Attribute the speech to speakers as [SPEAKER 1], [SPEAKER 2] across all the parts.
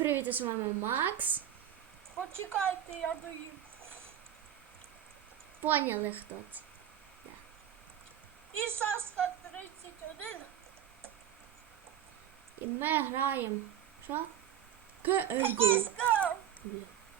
[SPEAKER 1] привіт, з вами Макс.
[SPEAKER 2] Почекайте, я доїм.
[SPEAKER 1] Поняли, хто це? Да.
[SPEAKER 2] І Саска 31.
[SPEAKER 1] І ми граємо. Що? CSGO.
[SPEAKER 2] Let's go!
[SPEAKER 1] Бля.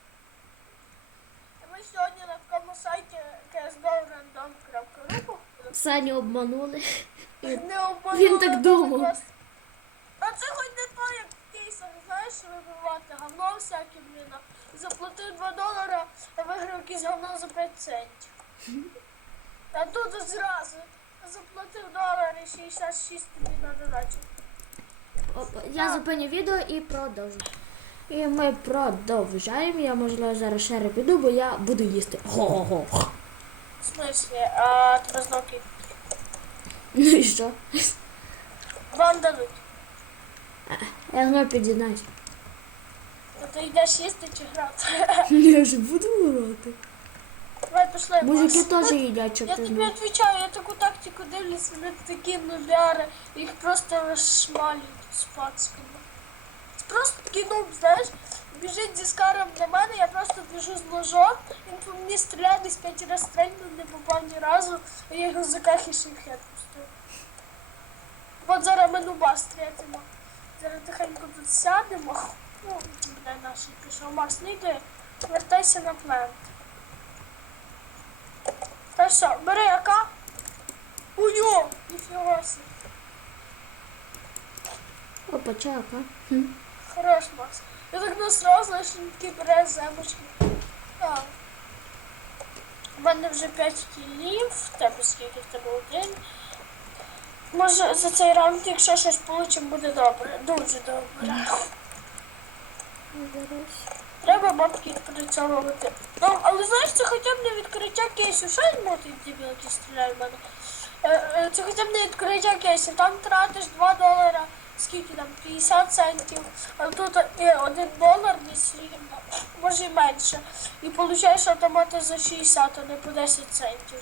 [SPEAKER 2] Ми сьогодні на такому сайті csgo.random.ru
[SPEAKER 1] Саню обманули.
[SPEAKER 2] не обманули.
[SPEAKER 1] Він так думав.
[SPEAKER 2] А це хоч не то, як в кейсах, знаєш, вибивати говно всяке, блін. Заплатив $2, а виграв якесь говно за 5 центів. А тут зразу заплатив $1.66 тобі на додачу.
[SPEAKER 1] Я зупиню відео і продовжу. І ми продовжаємо. Я, можливо, зараз ще раз піду, бо я буду їсти. Го-го-го.
[SPEAKER 2] В смислі? А тебе знов кіт?
[SPEAKER 1] Ну і що?
[SPEAKER 2] Вам дадуть.
[SPEAKER 1] Я знову під'єднаюсь.
[SPEAKER 2] То ти йдеш їсти чи грати?
[SPEAKER 1] Я ж буду грати.
[SPEAKER 2] Давай пішли.
[SPEAKER 1] Мужики
[SPEAKER 2] Макс.
[SPEAKER 1] теж їдять, щоб
[SPEAKER 2] Я
[SPEAKER 1] ти
[SPEAKER 2] тобі
[SPEAKER 1] знав.
[SPEAKER 2] відповідаю, я таку тактику дивлюсь, вони такі нуляри, їх просто розшмалюють з пацками. Це просто такий нуб, знаєш, біжить зі скаром для мене, я просто біжу з ножом, він по мені стріляє, десь 5 разів стрельнув, не попав ні разу, а я його за кахіший хет пустив. От зараз ми нуба стрітимо. Зараз тихенько тут сядемо. Ну, де наш пішов. Макс, не йди, вертайся на плент. Та що, бери АК. Уйо! Ніфіга собі.
[SPEAKER 1] Опа, чака.
[SPEAKER 2] Хорош, Макс. Я так насрав, знаєш, він такий бере земочки. Так. У мене вже 5 кілів, в тебе скільки, в тебе 1. Може за цей раунд, якщо щось получимо, буде добре. Дуже добре. Треба бабки відпрацьовувати. Ну, але знаєш, це хоча б не відкриття кейсів. Що він мотить дебіл, який стріляє в мене? Це хоча б не відкриття кейсів. Там тратиш $2, скільки там, 50 центів. А тут $1 десь рівно, може і менше. І получаєш автомати за 60, а не по 10 центів.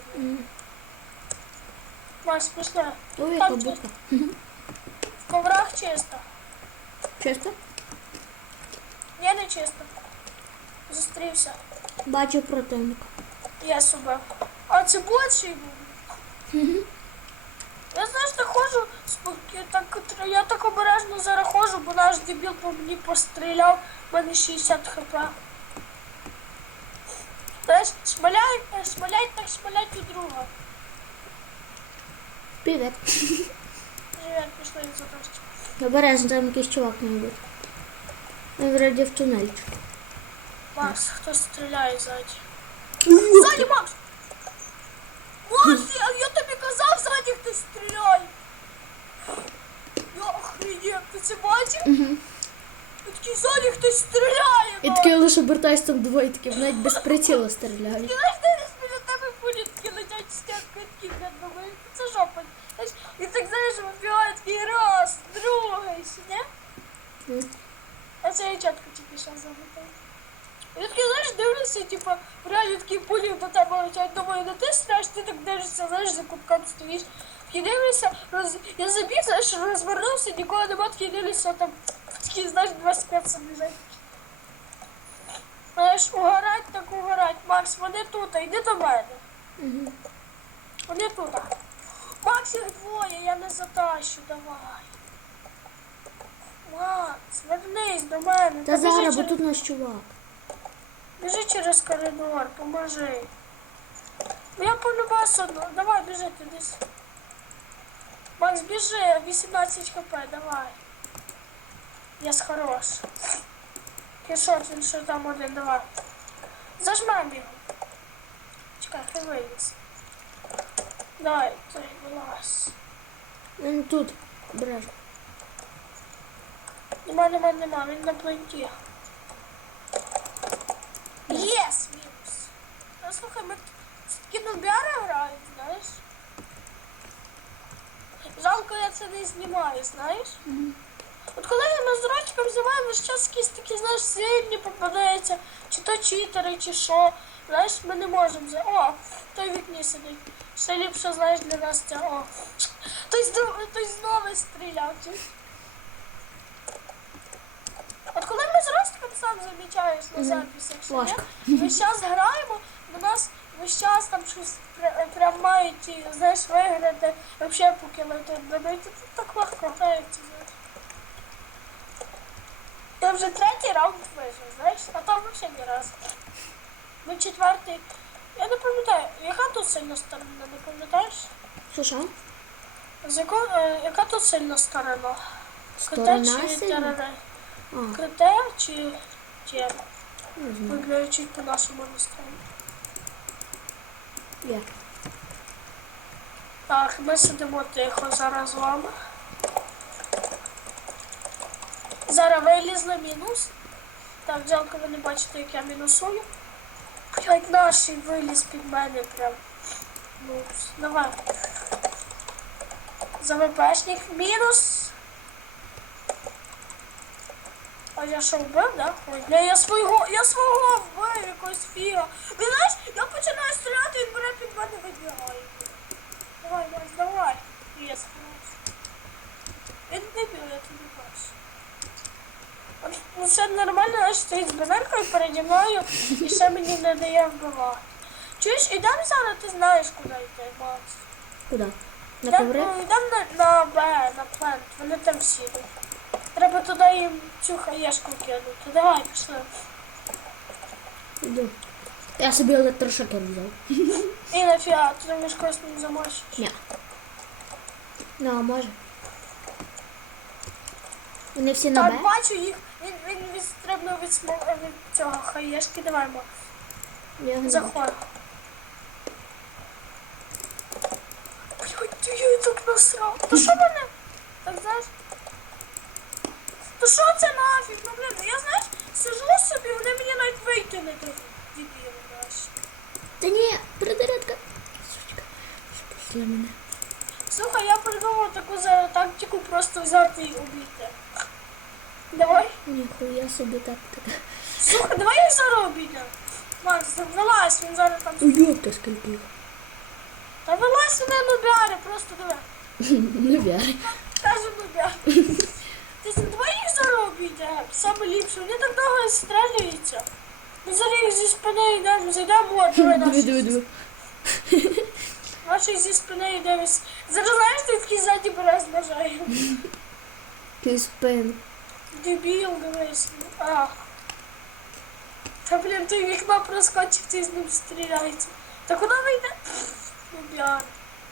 [SPEAKER 2] Макс, пішли.
[SPEAKER 1] Ой,
[SPEAKER 2] Там
[SPEAKER 1] яка будка.
[SPEAKER 2] в коврах чисто.
[SPEAKER 1] Чисто?
[SPEAKER 2] Ні, не чисто. Зустрівся.
[SPEAKER 1] Бачу противника.
[SPEAKER 2] Я себе. А це більший був. Я, знаєш, так ходжу, я так обережно зараз ходжу, бо наш дебіл по мені постріляв, в мене 60 хп. Знаєш, шмаляй у друга.
[SPEAKER 1] Привіт.
[SPEAKER 2] Привіт, пішли за дощ.
[SPEAKER 1] Обережно, там якийсь чувак має бути. Він вроді в тунельчик.
[SPEAKER 2] Макс, хтось стріляє ззаді. Ззаді, Макс! Макс, я тобі казав, ззаді хтось стріляє. Я охренів, ти це бачив?
[SPEAKER 1] Угу.
[SPEAKER 2] Такий ззаді хтось стріляє.
[SPEAKER 1] І таке лише обертаюсь, там двоє такі, навіть без прицілу стріляють.
[SPEAKER 2] Ти знаєш, десь біля тебе пулітки летять стінки такі над головою. Це жопа. Знаєш, і так, знаєш, вибігає такий раз, другий, ще, не? А це я чітко тільки що замотав. Я такий, знаєш, дивлюся, типу, реально такі пулі до тебе летять. Думаю, ну ти стріляєш, ти так дивишся, знаєш, за кутком стоїш. Такий дивлюся, я забіг, знаєш, розвернувся, нікого нема, такий дивлюся, там такі, знаєш, 25 біжать. Знаєш, угорать так угорать. Макс, вони тут, йди до мене.
[SPEAKER 1] Угу.
[SPEAKER 2] Вони тут. Макс, їх двоє, я не затащу, давай. Макс, вернись до мене.
[SPEAKER 1] Та зараз, бо тут наш чувак.
[SPEAKER 2] Біжи через коридор, поможи. Ну я полюбасу, давай, біжи ти десь. Макс, біжи, 18 хп, давай. Я хорош. Кишот, він що там один, давай. Зажмем його. Чекай, хай виліз. Давай, ти вилазь.
[SPEAKER 1] Він тут. Обережно.
[SPEAKER 2] Нема, він на пленті. Єс, мінус. Ну, слухай, ми такі нубяри грають, знаєш? Жалко, я це не знімаю, знаєш? От коли ми з Рочком знімаємо, весь час якісь такі, знаєш, сильні попадаються, чи то читери, чи що. Знаєш, ми не можемо взяти. О, той в вікні сидить. Ще ліпше, знаєш, для нас це, о. Той знову стріляв, чуєш? От коли ми з замічаєш на записях, що
[SPEAKER 1] Важко.
[SPEAKER 2] ні? Весь час граємо, у нас весь час там щось прям мають, знаєш, виграти, взагалі поки летить добити. Тут так легко грається. Я вже третій раунд вижив, знаєш, а там взагалі ні разу. Ну, четвертий. Я не пам'ятаю, яка тут сильна сторона, не пам'ятаєш?
[SPEAKER 1] Що?
[SPEAKER 2] Яка тут сильна сторона?
[SPEAKER 1] Сторона
[SPEAKER 2] КТ чи
[SPEAKER 1] сильна?
[SPEAKER 2] ТРР?
[SPEAKER 1] А,
[SPEAKER 2] КТ чи ТР?
[SPEAKER 1] не знаю.
[SPEAKER 2] Виглядаючи по-нашому настроєнню.
[SPEAKER 1] Є.
[SPEAKER 2] Так, ми сидимо тихо зараз з вами. Зараз виліз на мінус. Так, жалко, ви не бачите, як я мінусую. Блять, наш виліз під мене прям. Ну, давай. За ВПшник мінус. А я що, вбив, да? Ой, бля, я свого вбив, якось фіга. Ви знаєш, я починаю стріляти, він бере під мене вибігає. Давай, Макс, давай. Є, сховався. Він не бив, я тобі бачу. Ну, все нормально, наш стоїть з банеркою переді мною і ще мені не дає вбивати. Чуєш, ідемо зараз, ти знаєш, куди йти, Макс.
[SPEAKER 1] Куди? На коври?
[SPEAKER 2] Йдемо на Б, на плент, вони там всі йдуть. Треба туди їм цю хаєшку кинути. Давай, пішли.
[SPEAKER 1] Іду. Я собі електрошокер взяв.
[SPEAKER 2] І нафіга, ти думаєш, когось не замочиш?
[SPEAKER 1] Ні. Ну, а може. Вони всі на Б?
[SPEAKER 2] Так, бачу їх. Він відстрибнув від цього хаєшки. Давай, Мо.
[SPEAKER 1] Я не знаю.
[SPEAKER 2] Заходь. Блядь, я так насрав. То що мене? Так, знаєш? То що це нафіг? Ну, блін, я, знаєш, сижу собі, вони мені навіть вийти не дають. Дебіли наші.
[SPEAKER 1] Та ні, перезарядка. Сучка. Що після мене?
[SPEAKER 2] Слухай, я придумав таку зараз тактику просто взяти і убити. Давай.
[SPEAKER 1] Ніхуя собі так.
[SPEAKER 2] Слухай, давай їх зараз обійдемо. Макс, вилазь, він зараз там...
[SPEAKER 1] Ой, ёпта, скільки їх.
[SPEAKER 2] Та вилазь вони нубяри, просто давай.
[SPEAKER 1] Не вяри.
[SPEAKER 2] Кажу нубяри. Ти давай їх зараз обійдемо, саме ліпше. Вони так довго стрелюються. Ми зараз їх зі спини йдемо, зайдемо, от, давай наші.
[SPEAKER 1] Диви.
[SPEAKER 2] Наші зі спини йдемо. Зараз знаєш, ти такий ззаді бере з ножем.
[SPEAKER 1] Ти спин.
[SPEAKER 2] Дебіл, дивись. А. Та, блін, той вікно проскочив, ти з ним стріляється. Та куди ви йде? Нубяр.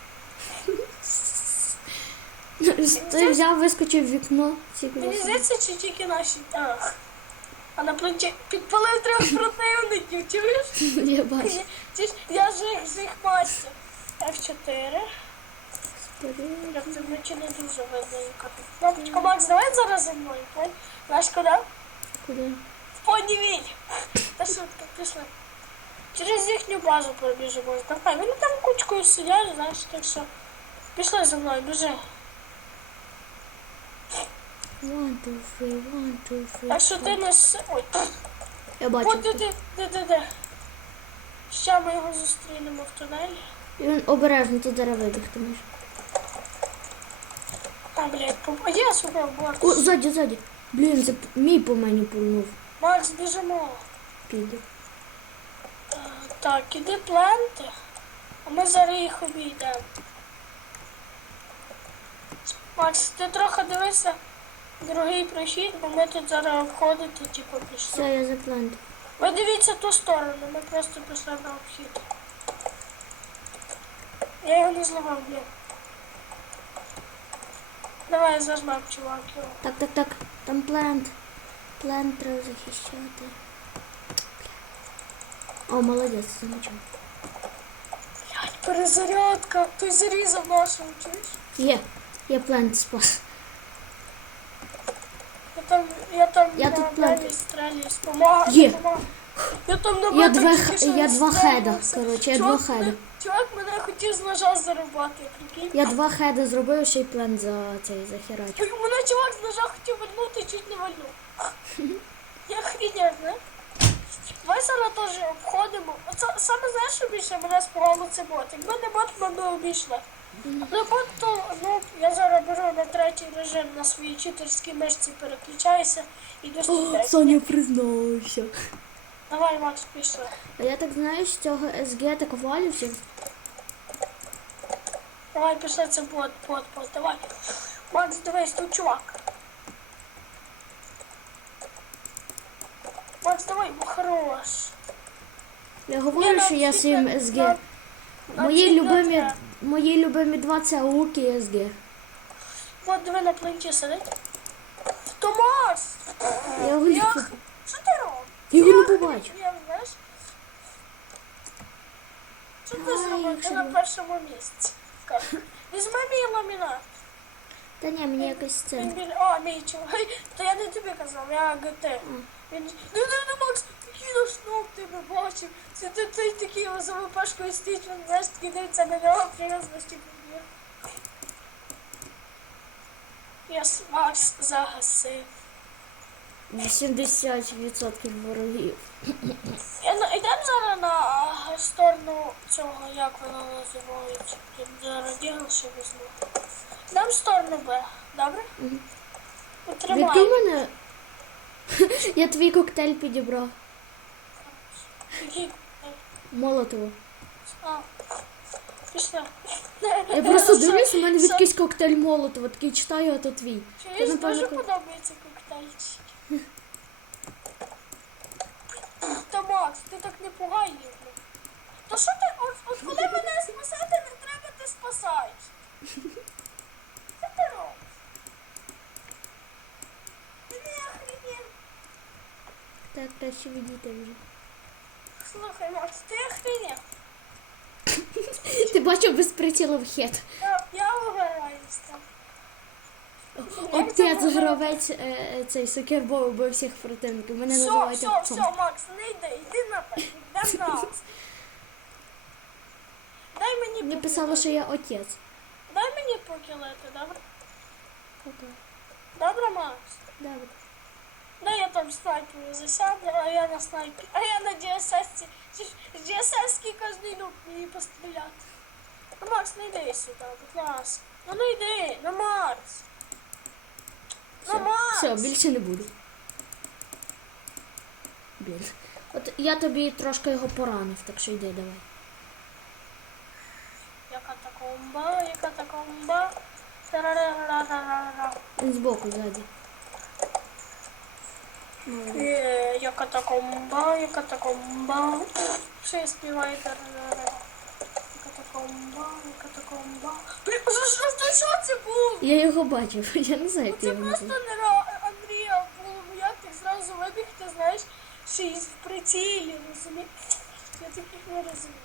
[SPEAKER 1] Ти взяв, вискочив в вікно.
[SPEAKER 2] Мені здається, чи тільки наші. А на планшеті підпалив 3 противників, чуєш?
[SPEAKER 1] Я бачу.
[SPEAKER 2] Я ж їх мастер. F4. Як це вночі не дуже видно, яка тут. Кнопочка, Макс, давай зараз за мною. Знаєш куди?
[SPEAKER 1] Куди?
[SPEAKER 2] В понівіль. Та шутка, пішли. Через їхню базу пробіжимо. Давай, вони там кучкою сидять, знаєш, так що. Пішли за мною, біжи.
[SPEAKER 1] 1, 2, 3, 1, 2, 3.
[SPEAKER 2] Так що ти не ой.
[SPEAKER 1] Я бачу.
[SPEAKER 2] От де. Ще ми його зустрінемо в тунелі.
[SPEAKER 1] І він обережно тут зараз вибігти може.
[SPEAKER 2] А, блядь, я сюди в борт.
[SPEAKER 1] О, ззаді. Блін, це мій по мені пульнув.
[SPEAKER 2] Макс, біжимо.
[SPEAKER 1] Піде.
[SPEAKER 2] Так, іди пленти, а ми зараз їх обійдемо. Макс, ти трохи дивися другий прохід, бо ми тут зараз обходити, типу, пішли.
[SPEAKER 1] Все, я заплантив.
[SPEAKER 2] Ви дивіться ту сторону, ми просто пішли на обхід. Я його не зламав, блін. Давай зажмем, чувак, його.
[SPEAKER 1] Так. Там плент. Плент треба захищати. О, молодець, замічав.
[SPEAKER 2] Блядь, перезарядка. Ти зарізав нашого, чуєш?
[SPEAKER 1] Є плент спас.
[SPEAKER 2] Я
[SPEAKER 1] тут плент.
[SPEAKER 2] Беві стрелюсь. Помагай,
[SPEAKER 1] Є.
[SPEAKER 2] помагай. Я там на
[SPEAKER 1] Я
[SPEAKER 2] бетонці тільки
[SPEAKER 1] два
[SPEAKER 2] що
[SPEAKER 1] хеда,
[SPEAKER 2] стрелявся.
[SPEAKER 1] коротше, я
[SPEAKER 2] Чувак
[SPEAKER 1] два хеда.
[SPEAKER 2] Чувак мене хотів з ножа зарубати, прикинь.
[SPEAKER 1] Я 2 хеда зробив, ще й плент захерачив.
[SPEAKER 2] Мене чувак з ножа хотів вальнути, чуть не вальнув. Я хріняв, не? Давай зараз теж обходимо. Оце, саме знаєш, що більше мене спугало це бот. Якби не бот, ми б обійшли. Ну, я зараз беру на третій режим на своїй читерській мишці, переключаюся і до сюди.
[SPEAKER 1] Соня признався.
[SPEAKER 2] Давай, Макс, пішли.
[SPEAKER 1] А я так знаю, з цього СГ так валюся.
[SPEAKER 2] Давай, пішли, це бот, давай. Макс, дивись, тут чувак. Макс, давай, хорош.
[SPEAKER 1] Я говорю, що я своїм СГ. Мої любимі два це АУК і СГ.
[SPEAKER 2] Вот, диви, на планеті сидить. Томас!
[SPEAKER 1] Я його не побачив.
[SPEAKER 2] Що ти робиш?
[SPEAKER 1] Я його не побачив.
[SPEAKER 2] Я, знаєш? Що ти
[SPEAKER 1] Ай,
[SPEAKER 2] зробив? Ти
[SPEAKER 1] що
[SPEAKER 2] на
[SPEAKER 1] ви?
[SPEAKER 2] першому місці. Скажи. Візьми мій ламінат.
[SPEAKER 1] Та ні, мені якось це.
[SPEAKER 2] Мій чувак. То я не тобі казав, я ГТ. Ну, Макс, який наш ног тебе бачив. Це той такий з ВПшкою стоїть, він, знаєш, такий дивиться на нього, прив'язаний побіг. Я Макс загасив.
[SPEAKER 1] 80% ворогів.
[SPEAKER 2] Йдемо зараз на сторону цього, як воно називається. Тут зараз дігнувши візьму. Йдемо в сторону Б, добре?
[SPEAKER 1] Відкинь
[SPEAKER 2] Потримай.
[SPEAKER 1] мене. Я твій коктейль підібрав.
[SPEAKER 2] Який?
[SPEAKER 1] Молотово.
[SPEAKER 2] А, пішли.
[SPEAKER 1] Я просто дивлюсь, у мене якийсь коктейль Молотова, такий читаю, а то твій.
[SPEAKER 2] Чуєш,
[SPEAKER 1] напевно,
[SPEAKER 2] дуже
[SPEAKER 1] коли-
[SPEAKER 2] подобається коктейльчик. Та Макс, ти так не пугай їх. То що ти, от коли мене спасати не треба, ти спасаєш. Що ти робиш? Ти не охренів.
[SPEAKER 1] Так, краще відійти вже.
[SPEAKER 2] Слухай, Макс, ти охренів.
[SPEAKER 1] Ти бачив без приціла в хет.
[SPEAKER 2] Я вигораюсь там.
[SPEAKER 1] Отець гравець цей сокербол убив всіх противників. Мене називають
[SPEAKER 2] Все,
[SPEAKER 1] отцом.
[SPEAKER 2] Макс, не йди, йди наперед, йдемо на Макс. Дай мені
[SPEAKER 1] Мені писало, що я отець.
[SPEAKER 2] Дай мені покілити, добре? Добре, Макс?
[SPEAKER 1] Добре.
[SPEAKER 2] Да, я там снайперу засяду, а я на снайпері. А я на DSS-ці. DSS-ки кожний люк мені постріляти. Ну, Макс, не йди сюди, будь ласка. Ну не йди, ну Макс. Ну Макс.
[SPEAKER 1] Все, більше не буду. Блін. От я тобі трошки його поранив, так що йди давай.
[SPEAKER 2] Я катакомба. Тарарарарарара.
[SPEAKER 1] Він збоку, ззаді.
[SPEAKER 2] Я катакомба. Що я співаю? Тарарара. Я катакомба. Блін, що це було?
[SPEAKER 1] Я його бачив, я не знаю, як
[SPEAKER 2] Це
[SPEAKER 1] я його
[SPEAKER 2] просто
[SPEAKER 1] назвав.
[SPEAKER 2] Андрія було, як ти зразу вибіг, ти знаєш, що із в прицілі, розумієш? Я таких не розумію.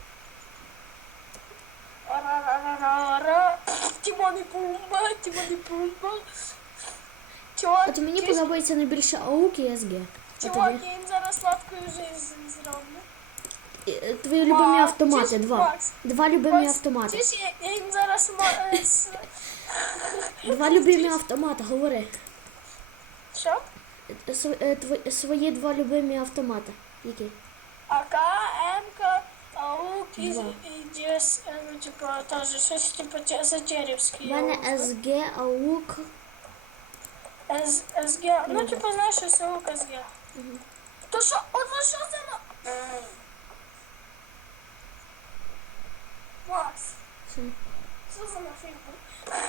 [SPEAKER 2] Ара-ра-ра-ра-ра. Тімони Пумба. Чувак,
[SPEAKER 1] От мені
[SPEAKER 2] чуєш?
[SPEAKER 1] подобається найбільше АУК і СГ. А
[SPEAKER 2] Чувак,
[SPEAKER 1] тобі?
[SPEAKER 2] я їм зараз сладкою жизнь зроблю.
[SPEAKER 1] Твої любимі
[SPEAKER 2] Макс,
[SPEAKER 1] автомати,
[SPEAKER 2] чуєш,
[SPEAKER 1] два.
[SPEAKER 2] Макс?
[SPEAKER 1] Два любимі
[SPEAKER 2] Ось,
[SPEAKER 1] автомати.
[SPEAKER 2] чуєш, я їм зараз
[SPEAKER 1] Два любимі автомати, говори.
[SPEAKER 2] Що?
[SPEAKER 1] Свої два любимі автомати. Які?
[SPEAKER 2] АК, МК, АУК і
[SPEAKER 1] Два.
[SPEAKER 2] ДС, ну, типа, теж щось, типа,
[SPEAKER 1] У
[SPEAKER 2] Зачерівський.
[SPEAKER 1] мене СГ, АУК.
[SPEAKER 2] СГ, ну, типа, знаєш, щось АУК, СГ. То що, от ви що за на... Макс,
[SPEAKER 1] Все.
[SPEAKER 2] що за нафігу?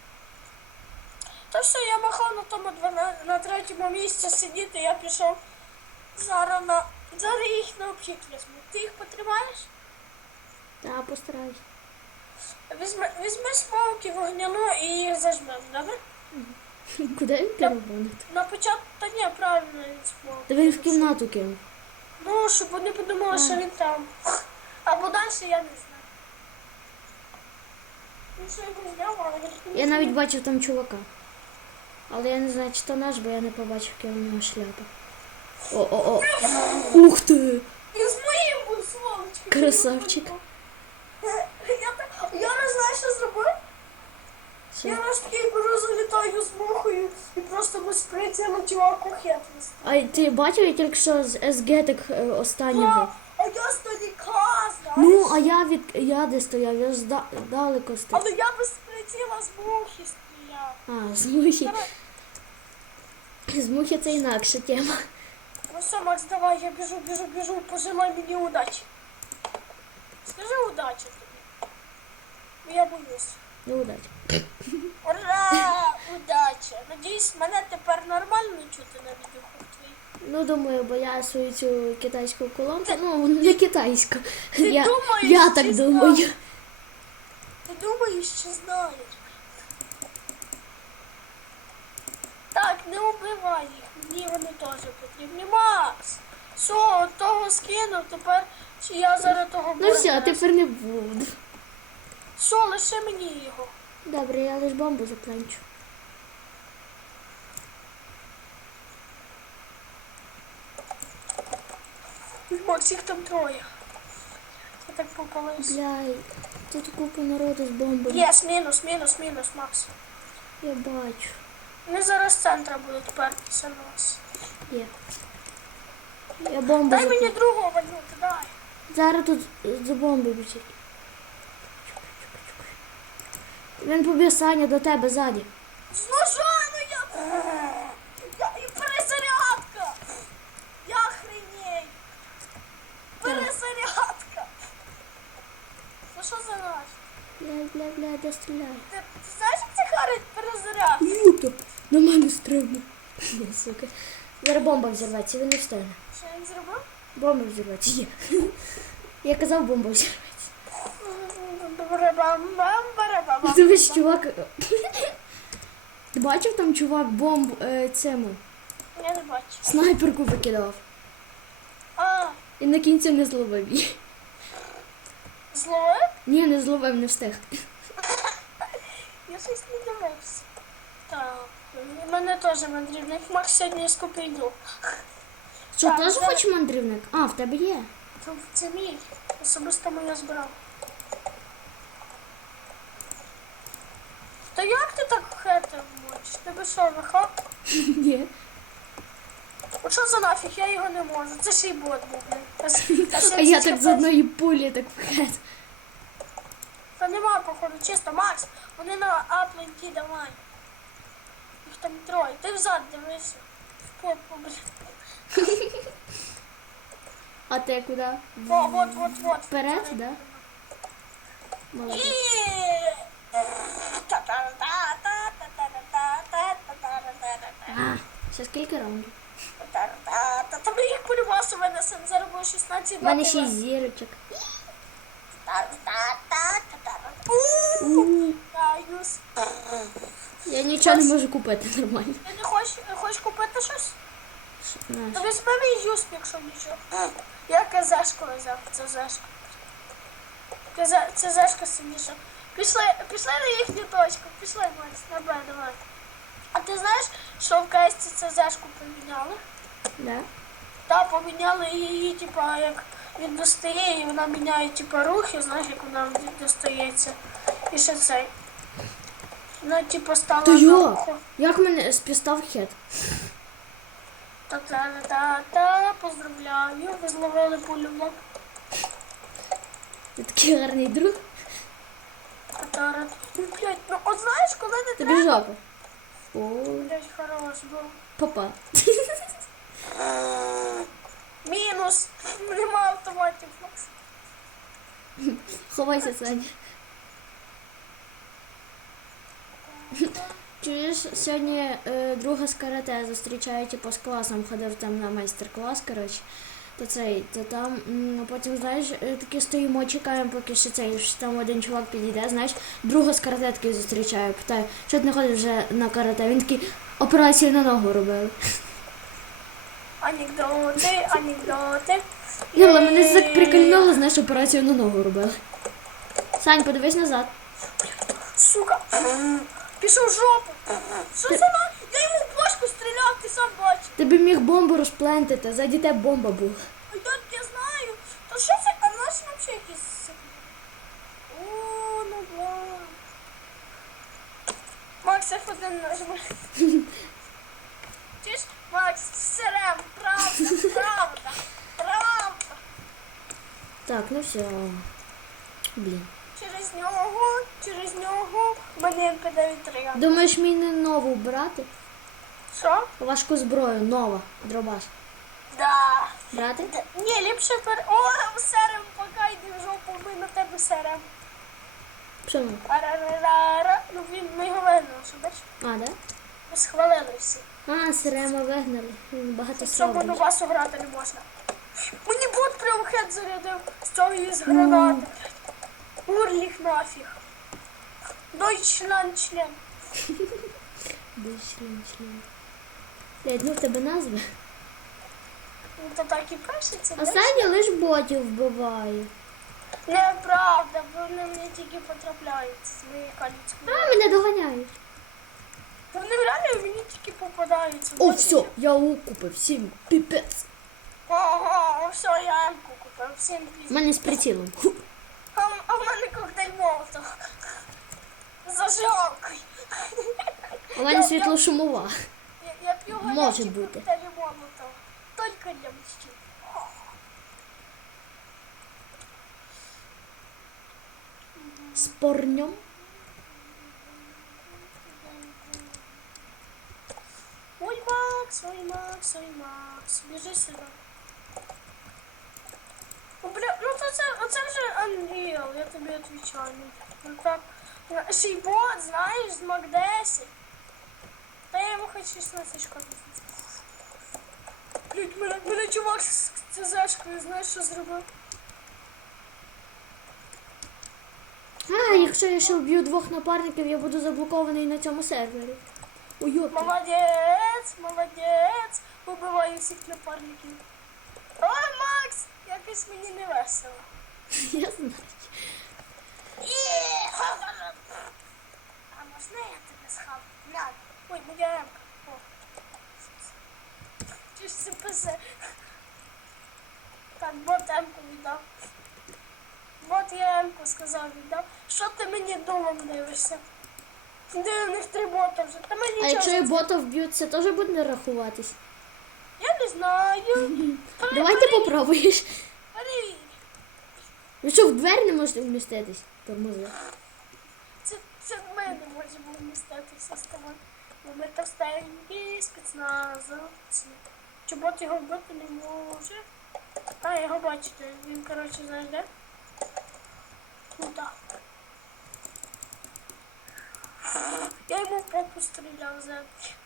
[SPEAKER 2] То що, я махав на тому на третьому місці сидіти, я пішов зараз їх на обхід візьму. Ти їх потримаєш?
[SPEAKER 1] Та, постараюсь.
[SPEAKER 2] Візьми смолки вогняну і їх зажмемо, добре?
[SPEAKER 1] Куди він кинув гранат?
[SPEAKER 2] На початку, та ні, правильно він смолки.
[SPEAKER 1] Та він в кімнату кинув.
[SPEAKER 2] Ну, щоб вони подумали, що він там. Або далі я не знаю. Ну, що його зняв, але він...
[SPEAKER 1] Я навіть бачив там чувака. Але я не знаю, чи то наш, бо я не побачив, яка у нього шляпа. О. Ух ти!
[SPEAKER 2] І з моїм був сволочкою.
[SPEAKER 1] Красавчик.
[SPEAKER 2] Я не знаю, що зробив.
[SPEAKER 1] Що?
[SPEAKER 2] Я раз такий беру, залітаю з мухою і просто без прицілу чуваку хетлес.
[SPEAKER 1] А ти бачив, я тільки що з СГ так останнього.
[SPEAKER 2] А я століказна,
[SPEAKER 1] Ну, а я де стояв, я ж далеко стояв.
[SPEAKER 2] Але я без приціла з мухи стояв.
[SPEAKER 1] А, з мухи. З мухи це інакша тема.
[SPEAKER 2] Ну все, Макс, давай, я біжу, пожелай мені удачі. Скажи удачі тобі. Я боюсь.
[SPEAKER 1] Неудача.
[SPEAKER 2] Ура! Удача! Надіюсь, мене тепер нормально чути на відеохоті.
[SPEAKER 1] Ну, думаю, бо я свою цю китайську колонку, ну, не китайську.
[SPEAKER 2] Ти думаєш,
[SPEAKER 1] я
[SPEAKER 2] чи
[SPEAKER 1] так
[SPEAKER 2] знаєш?
[SPEAKER 1] думаю.
[SPEAKER 2] Ти думаєш, що знаєш? Так, не убивай їх, мені вони теж потрібні. Макс! Все, от того скинув, тепер чи я зараз того
[SPEAKER 1] Ну все,
[SPEAKER 2] боротьбу.
[SPEAKER 1] тепер не буду.
[SPEAKER 2] Все, лише мені його.
[SPEAKER 1] Добре, я лиш бомбу запланчу.
[SPEAKER 2] Макс, їх там троє. Я так попалився.
[SPEAKER 1] Бляй, тут купа народу з бомбами.
[SPEAKER 2] Єс, мінус, Макс.
[SPEAKER 1] Я бачу.
[SPEAKER 2] Вони зараз з центра будуть пертися на нас.
[SPEAKER 1] Є. Я бомбу
[SPEAKER 2] Дай мені
[SPEAKER 1] запланчу.
[SPEAKER 2] другого вальнути, дай.
[SPEAKER 1] Зараз тут за бомби біжить. Він побіг, Саня, до тебе ззаді.
[SPEAKER 2] Служайно я і перезарядка. Я охренею. Перезарядка. Ну що за наш?
[SPEAKER 1] Бля, де стріляє?
[SPEAKER 2] Ти знаєш, як це харить перезарядка?
[SPEAKER 1] Юта, на мене стрибне. Ні, сука. Зараз бомба взірветься, він не встане.
[SPEAKER 2] Що він зробив?
[SPEAKER 1] Бомба взірветься, є. Я казав, бомба взірветься.
[SPEAKER 2] Барабам-бам-барабам.
[SPEAKER 1] Дивись, чувак. Ти бачив там чувак бомб цьому?
[SPEAKER 2] Я не бачу.
[SPEAKER 1] Снайперку викидав.
[SPEAKER 2] А,
[SPEAKER 1] І на кінці не зловив її.
[SPEAKER 2] зловив?
[SPEAKER 1] Ні, не зловив, не встиг.
[SPEAKER 2] Я щось не дивився. Так, у мене теж мандрівник. Макс сьогодні скупив.
[SPEAKER 1] Що,
[SPEAKER 2] Так,
[SPEAKER 1] теж
[SPEAKER 2] зараз-
[SPEAKER 1] хочеш мандрівник? А, в тебе є.
[SPEAKER 2] Це мій. Особисто моя збрав. Та як ти так хетер можеш? Тебе що, вихоп?
[SPEAKER 1] Ні.
[SPEAKER 2] От що за нафіг? Я його не можу. Це ще й бот був, блин.
[SPEAKER 1] А я так з одної пулі так вхет.
[SPEAKER 2] Та нема, походу, чисто, Макс, вони на апленті, давай. Їх там троє. Ти взад дивися. В попу, блін.
[SPEAKER 1] А ти куди?
[SPEAKER 2] Вот.
[SPEAKER 1] Вперед, да? Молодець. А, ще скільки раундів?
[SPEAKER 2] Та ми їх полюбасу винесемо, зараз буде 16
[SPEAKER 1] У мене 6 зірочок.
[SPEAKER 2] Каюсь.
[SPEAKER 1] Я нічого не можу купити нормально.
[SPEAKER 2] Ти не хочеш купити щось?
[SPEAKER 1] На,
[SPEAKER 2] То візьми мій юсп, якщо нічого. Я казашку взяв, це зешка. Це зешка сильніша. Пішли на їхню точку, пішли, Макс, на Б, давай. А ти знаєш, що в касті це зешку поміняли?
[SPEAKER 1] да?
[SPEAKER 2] Так, поміняли її, типа, як він достає, і вона міняє, типа, рухи, знаєш, як вона достається. І ще цей. Вона, типа, стала
[SPEAKER 1] То
[SPEAKER 2] на
[SPEAKER 1] йо!
[SPEAKER 2] ухо.
[SPEAKER 1] Як мене спістав хет?
[SPEAKER 2] Та-та-та-та, поздравляю, ви зловили пулю в лоб.
[SPEAKER 1] Ти такий гарний друг.
[SPEAKER 2] Та-та-та. Блять, ну от знаєш, коли не
[SPEAKER 1] Тобі
[SPEAKER 2] треба.
[SPEAKER 1] жопа. О,
[SPEAKER 2] Блять, хорош був.
[SPEAKER 1] папа.
[SPEAKER 2] Мінус. Нема автоматів, Макс.
[SPEAKER 1] Ховайся, Саня. Чуєш, сьогодні друга з карате зустрічаю, типу, з класом, ходив там на майстер-клас, коротше. То там, потім, знаєш, таки стоїмо, чекаємо, поки ще цей, що там один чувак підійде, знаєш, друга з карате такий зустрічаю, питаю, що ти не ходиш вже на карате? Він такий, операцію на ногу робив.
[SPEAKER 2] Анекдоти.
[SPEAKER 1] Ну, але мене це так прикольнуло, знаєш, операцію на ногу робили. Сань, подивись назад.
[SPEAKER 2] Сука. Пішов в жопу. Що це на? Я йому в башку стріляв, ти сам бачив.
[SPEAKER 1] Ти б міг бомбу розплентити, ззаді тебе бомба була.
[SPEAKER 2] Ой, я знаю. То що це? А наші взагалі якісь... О, ну да. Макс, F1 нажми. Чуєш? Макс, сирем, правда.
[SPEAKER 1] Так, ну все. Блін.
[SPEAKER 2] Через нього в мене МП-9
[SPEAKER 1] Думаєш, мені нову брати?
[SPEAKER 2] Що?
[SPEAKER 1] Важку зброю, нова, дробаш.
[SPEAKER 2] Да.
[SPEAKER 1] Брати?
[SPEAKER 2] Ні, ліпше О, серем, поки йди в жопу, ми на тебе серем.
[SPEAKER 1] Чому?
[SPEAKER 2] Арарарара. Ну, ми його вигнали, що бачиш?
[SPEAKER 1] А, да?
[SPEAKER 2] Ми схвалили всі.
[SPEAKER 1] А, Сирема вигнали. Він багато
[SPEAKER 2] В цьому
[SPEAKER 1] срав.
[SPEAKER 2] Донбасу грати не можна. Мені бот прям хед зарядив з цього із гранати. Урліх нафіг. Член.
[SPEAKER 1] Член. Блядь, ну в тебе назва.
[SPEAKER 2] Ну, то так і пишеться.
[SPEAKER 1] Останнє лиш ботів вбиває.
[SPEAKER 2] Неправда, бо вони мені тільки потрапляються з моєї каліцької.
[SPEAKER 1] А, мене доганяють.
[SPEAKER 2] Та вони реально мені тільки попадаються.
[SPEAKER 1] О, все, я купив, всім піпець.
[SPEAKER 2] Ого, все, я М-ку купив, всім
[SPEAKER 1] У
[SPEAKER 2] пізно.
[SPEAKER 1] мене з прицілом.
[SPEAKER 2] А в мене коктейль молотов. Зажигалкою.
[SPEAKER 1] У мене світлошумова.
[SPEAKER 2] Я п'ю
[SPEAKER 1] Може
[SPEAKER 2] гарячий
[SPEAKER 1] бути.
[SPEAKER 2] коктейль молотов. Тільки для мужчин.
[SPEAKER 1] З порнем.
[SPEAKER 2] Ой, Макс, ой, Макс, ой, Макс. Біжи сюди. Ну, бля, ну то це вже Unreal, я тобі відповідаю. Ну так. Ще й бот, знаєш, з Мак 10. Та я йому хоч 16 шкоди. Блять, мене чувак з ЦЗшкою, знаєш, що зробив?
[SPEAKER 1] А, якщо я ще вб'ю двох напарників, я буду заблокований на цьому сервері. Ой, йопта.
[SPEAKER 2] Молодець. Убиваю всіх напарників. Ой, Макс, якось мені не весело.
[SPEAKER 1] Я знаю.
[SPEAKER 2] А можна я тебе схав? На. Ой, моя М-ка. О. Чи ж це писе? Так, бот М-ку віддав. Бот я М-ку сказав віддав. Що ти мені домом дивишся? Де в них 3 бота вже? Та мені
[SPEAKER 1] А
[SPEAKER 2] нічого.
[SPEAKER 1] якщо я бота вб'ю, це теж буде рахуватись?
[SPEAKER 2] Я не знаю.
[SPEAKER 1] Давай ти попробуєш.
[SPEAKER 2] Перевір.
[SPEAKER 1] Ви що, в двері не можете вміститись? Тормози.
[SPEAKER 2] Це ми не можемо вміститися з тобою. Бо ми товстенькі спецназовці. Чи бот його вбити не може? А, його бачите. Він, коротше, знаєш, де? Ну так. Я йому в попу стріляв за.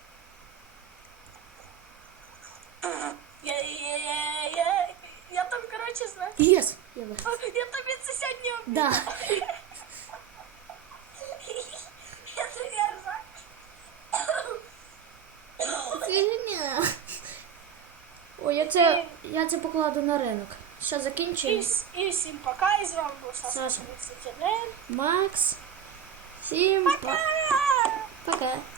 [SPEAKER 2] Я там, коротше, знаєш.
[SPEAKER 1] Єс! Я виграв.
[SPEAKER 2] Я тобі це сьогодні обіцяла.
[SPEAKER 1] Да.
[SPEAKER 2] Я тобі ржак.
[SPEAKER 1] Фігня. Ой, я це покладу на ринок. Що, закінчуємо?
[SPEAKER 2] І всім пока, і з вами був Саша
[SPEAKER 1] Саша.
[SPEAKER 2] 31.
[SPEAKER 1] Макс. Всім пока.